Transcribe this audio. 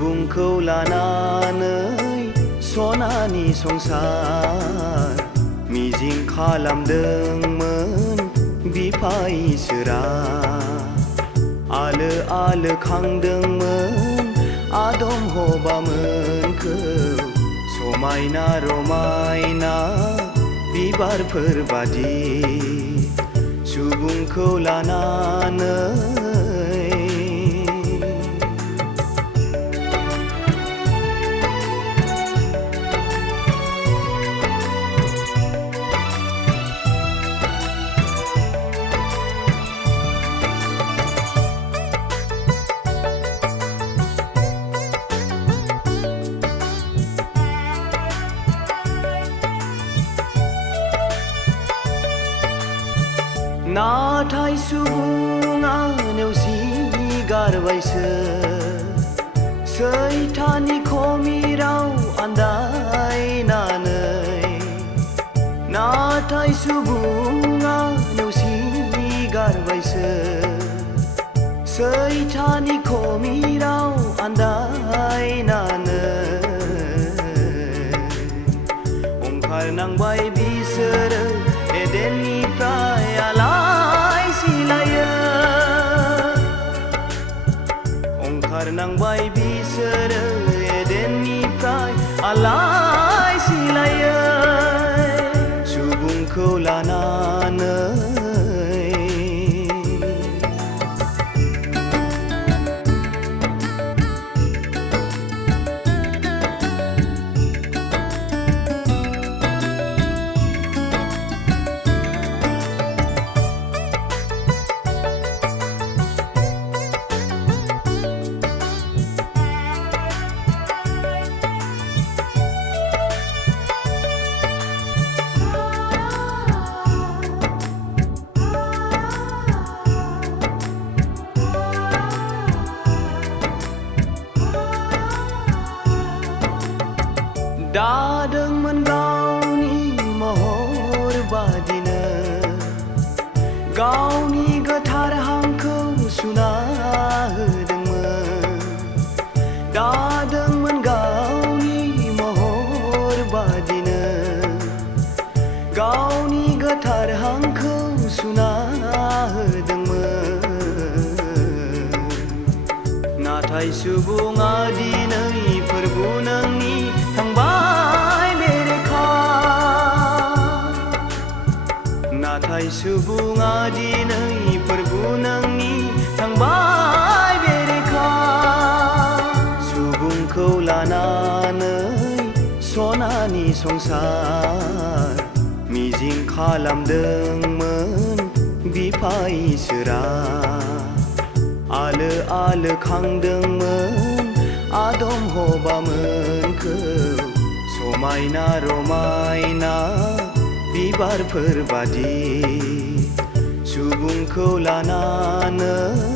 सुबुंखौ लानानै सनानि संसार मिजिं खालामदोंमोन बिफा इसोरा। आलो आलो खांदोंमोन आदम हवामोनखौ समायना रमायना बिबारफोर बादि सुबुंखौ लानानै। नाथाय सुबुङा नेवसिगारबायसो सैथाननि खमिराव आन्दायनानै। नाथाय सुबुङा नेवसिगारबायसो सैथाननि खमिराव आन्दायनानै। ओंखारनांबाय बिसोरो एदेननिफ्राय आलाय सिलायै। ओंखारनांबाय बिसोरो एदेननिफ्राय आलाय सिलायै सुबुंखौ लानानै। दादोंमोन गावनि महर बादिनो गावनि गोथार हांखौ सुना होदोंमोन। दादोंमोन गावनि महर बादिनो गावनि गोथार हांखौ सुना होदोंमोन। नाथाय सुबुङा दिनै फोरबु नोंनि थांबाय बेरेखा। नाथाय सुबुङा दिनै फोरबु नोंनि थांबाय बेरेखा। सुबुंखौ लानानै सनानि संसार मिजिं खालामदोंमोन बिफा इसोरा। आलो आलो खांदोंमोन आदम हवामोनखौ समायना रमायना बिबारफोर बादि सुबुंखौ लानानै।